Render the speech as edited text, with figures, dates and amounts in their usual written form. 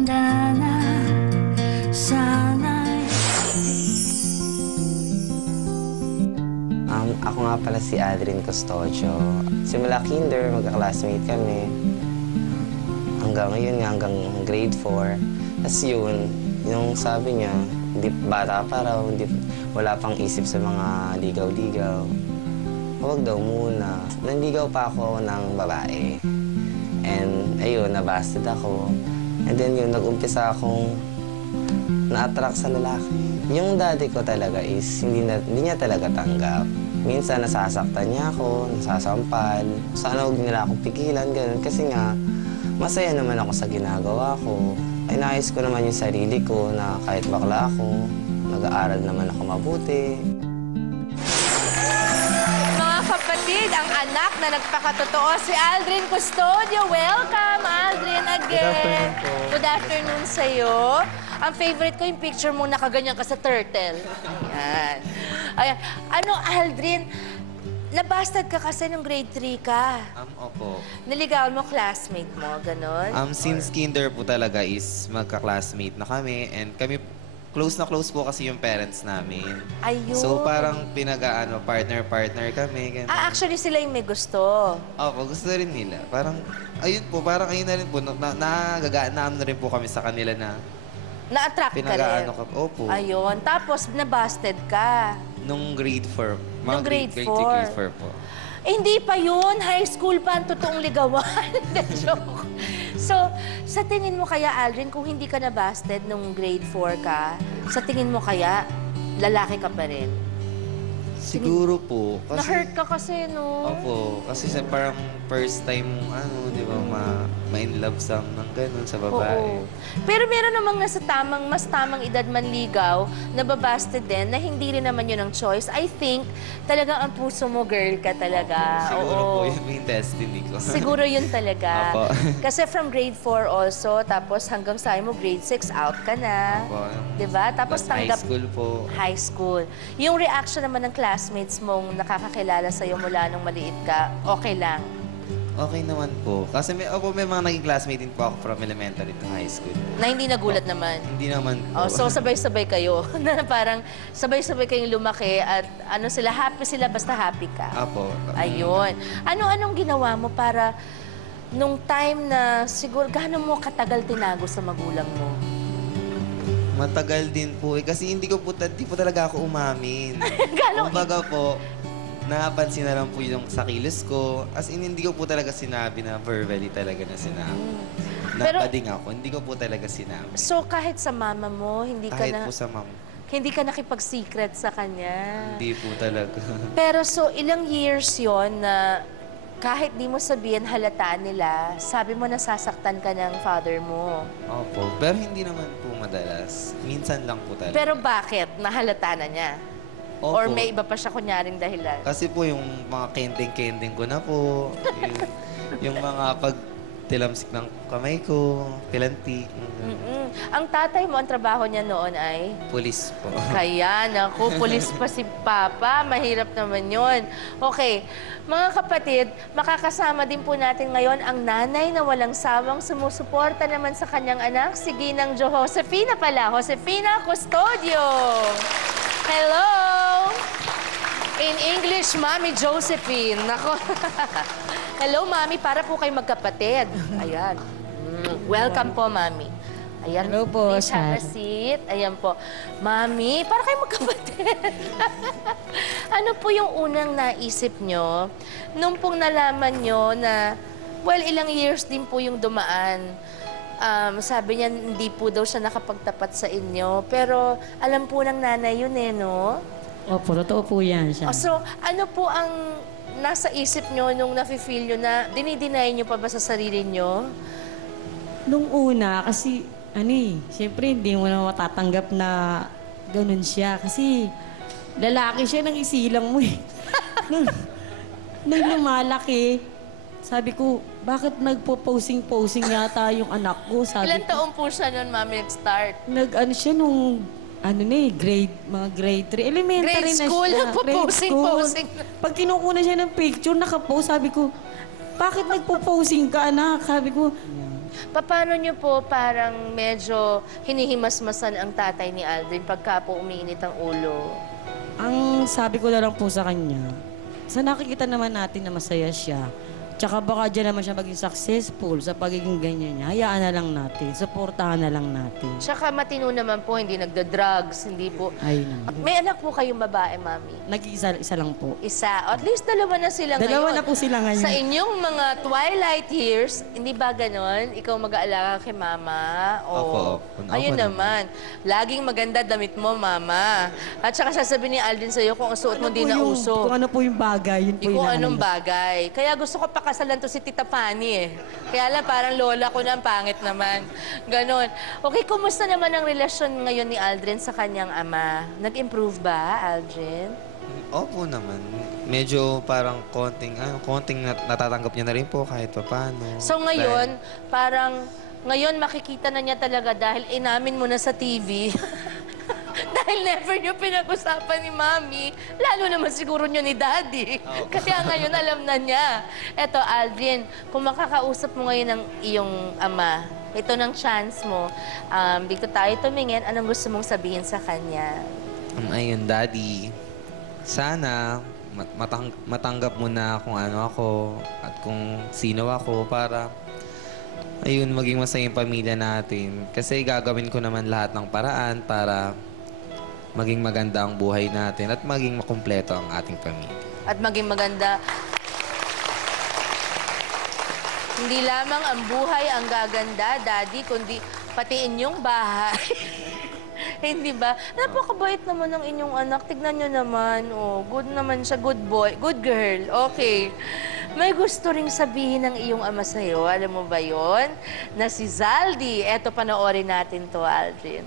Sana, sana'y Ako nga pala si Adrian Custodio. Simula kinder, magka-classmate kami. Hanggang ngayon nga, hanggang grade 4. Tapos yun, yung sabi niya, bata pa raw, wala pang isip sa mga ligaw-ligaw. Huwag daw muna. Nanligaw pa ako ng babae. And ayun, nabasted ako. And then yun, nag-umpisa akong na-attract sa lalaki. Yung daddy ko talaga is hindi niya talaga tanggap. Minsan nasasaktan niya ako, nasasampal. Sana huwag nila akong pigilan, ganun. Kasi nga, masaya naman ako sa ginagawa ko. Ay naayos ko naman yung sarili ko na kahit bakla ako, nag-aaral naman ako mabuti. Mga kapatid, ang anak na nagpakatotoo, si Aldrin Custodio. Welcome, Aldrin, again. Good afternoon po. Good afternoon sa'yo. Ang favorite ko yung picture mo, nakaganyan ka sa turtle. Ayan. Ayan. Ano, Aldrin, nabastard ka kasi nung grade 3 ka. Opo. Naligawan mo, classmate mo, ganon? Since kinder po talaga is magka-classmate na kami and kami close na close po kasi yung parents namin. Ayun. So parang partner-partner kami. Ganun. Actually, sila yung may gusto. Opo, gusto rin nila. Parang, ayun na rin po, nagagaan na rin po kami sa kanila na Na-attract ka rin. pinagaano ka. Opo. Ayun. Tapos, nabasted ka. Nung grade 4. Nung grade 3, 4. grade 4 po. Eh, hindi pa yun. High school pa ang totoong ligawan. Joke. So, sa tingin mo kaya, Aldrin, kung hindi ka nabasted nung grade 4 ka, sa tingin mo kaya, lalaki ka pa rin? Siguro po. Kasi, Na-hurt ka kasi, no? Opo. Kasi sa parang first time, di ba, ma-in love ng ganun sa babae. Oo. Pero meron namang nasa mas tamang edad manligaw, nababasted din, na hindi rin naman yun ang choice. I think, talagang ang puso mo, girl ka talaga. Siguro Oo. po yun yung destiny ko. Siguro yun talaga. Opo. Kasi from grade 4 also, tapos hanggang sa mo, grade 6, out ka na. Opo. Diba? Tapos High school po. High school. Yung reaction naman ng classmates mong nakakakilala sa'yo mula nung maliit ka, okay lang? Okay naman po. Kasi may mga naging classmate din po ako from elementary to high school. Na hindi nagulat naman? Hindi naman po. Oh, so sabay-sabay kayo. Na parang sabay-sabay kayong lumaki at ano sila, happy sila basta happy ka. Apo. Ayun. Anong ginawa mo para nung time na siguro, gaano mo katagal tinago sa magulang mo? Matagal din po eh. Kasi hindi po talaga ako umamin. Gano'ng Kumbaga po, napansin na lang po yung sa kilos ko. As in, hindi ko po talaga sinabi na verbally talaga na sinabi. Pero- Nabading ako. Hindi ko po talaga sinabi. So kahit sa mama mo, hindi Kahit ka po sa mom. hindi ka nakipag-secret sa kanya? Hindi po talaga. Pero so ilang years yon na kahit di mo sabihin halata nila, sabi mo nasasaktan ka ng father mo. Opo. Pero hindi naman po madalas. Minsan lang po talaga. Pero bakit? Nahalata na niya? Opo. Or may iba pa siya kunyaring dahilan? Kasi po yung mga kending-kending ko na po, yung mga pagtilamsik ng kamay ko, pilantik. Ang tatay mo, ang trabaho niya noon ay? Pulis po. Kaya, naku, pulis pa si Papa. Mahirap naman yon. Okay, mga kapatid, makakasama din po natin ngayon ang nanay na walang sawang sumusuporta naman sa kanyang anak, si Ginang Josefina pala. Josefina Custodio. Hello! In English, Mami Josephine. Nako. Hello, Mami. Para po kayo magkapatid. Ayan. Welcome po, Mami. Ayan. Hello po, Please have a sir. seat. Ayan po. Mami, para kayo magkapatid. Ano po yung unang naisip nyo nung pong nalaman nyo na, well, ilang years din po yung dumaan. Sabi niya, hindi po daw siya nakapagtapat sa inyo. Pero alam po ng nanay yun eh, no? Opo, totoo po yan siya. Oh, so, ano po ang nasa isip nyo nung nafe-feel nyo na dinideny nyo pa ba sa sarili nyo? Nung una, kasi, siyempre hindi mo na matatanggap na ganun siya. Kasi, lalaki siya nang isilang mo eh. nung lumalaki, sabi ko, bakit nagpo-posing-posing yata yung anak ko? Sabi Ilan ko, taon po siya nun, Mami, nag-start? siya nung, mga grade 3. Elementary Grade na school, siya. nagpo-posing-posing. Pag kinukuha siya ng picture, nakapost, sabi ko, bakit nagpo-posing ka, anak? Sabi ko, Paano niyo po parang medyo hinihimasmasan ang tatay ni Aldrin pagka po umiinit ang ulo? Ang sabi ko na lang po sa kanya, sa nakikita naman natin na masaya siya, tsaka baka dyan naman siya maging successful sa pagiging ganyan niya, hayaan na lang natin, supportahan na lang natin. Tsaka matino naman po, hindi nagda-drugs, hindi po. Ayun naman. May anak po kayong babae, Mami? Nag-isa lang po. Isa. At least dalawa na sila ngayon. Dalawa na po sila ngayon. Sa inyong mga twilight years, hindi ba ganon? Ikaw mag-aalaga kay Mama? Opo. Ayun Opo naman. Laging maganda damit mo, Mama. At saka sasabihin ni Aldrin sa'yo kung ang suot mo di na uso. Kung ano po yung bagay, yun po Kung yung anong bagay. Kaya gusto ko pakasalan to si Tita Fanny eh. Kaya lang parang lola ko na ang pangit naman. Ganon. Okay, kumusta naman ang relasyon ngayon ni Aldrin sa kanyang ama? Nag-improve ba, Aldrin? Opo naman. Medyo parang konting natatanggap niya na rin po kahit pa paano. So ngayon, parang ngayon makikita na niya talaga dahil inamin mo na sa TV. Dahil never niyo pinag-usapan ni Mami, lalo naman siguro niyo ni Daddy. Kaya ngayon alam na niya. Eto, Aldrin, kung makakausap mo ngayon ng iyong ama, ito ng chance mo. Dito tayo tumingin, anong gusto mong sabihin sa kanya? Ayun, Daddy. Sana matanggap mo na kung ano ako at kung sino ako para ayun, maging masaya yung pamilya natin. Kasi gagawin ko naman lahat ng paraan para maging maganda ang buhay natin at maging makumpleto ang ating pamilya. At maging maganda. Hindi lamang ang buhay ang gaganda, Daddy, kundi pati inyong bahay. Hindi ba? Napakabait naman ng inyong anak. Tignan nyo naman. Oh, good naman siya. Good boy. Good girl. Okay. May gusto ring sabihin ng iyong ama sa'yo. Alam mo ba yon? Na si Zaldi. Eto, panoorin natin to, Aldrin.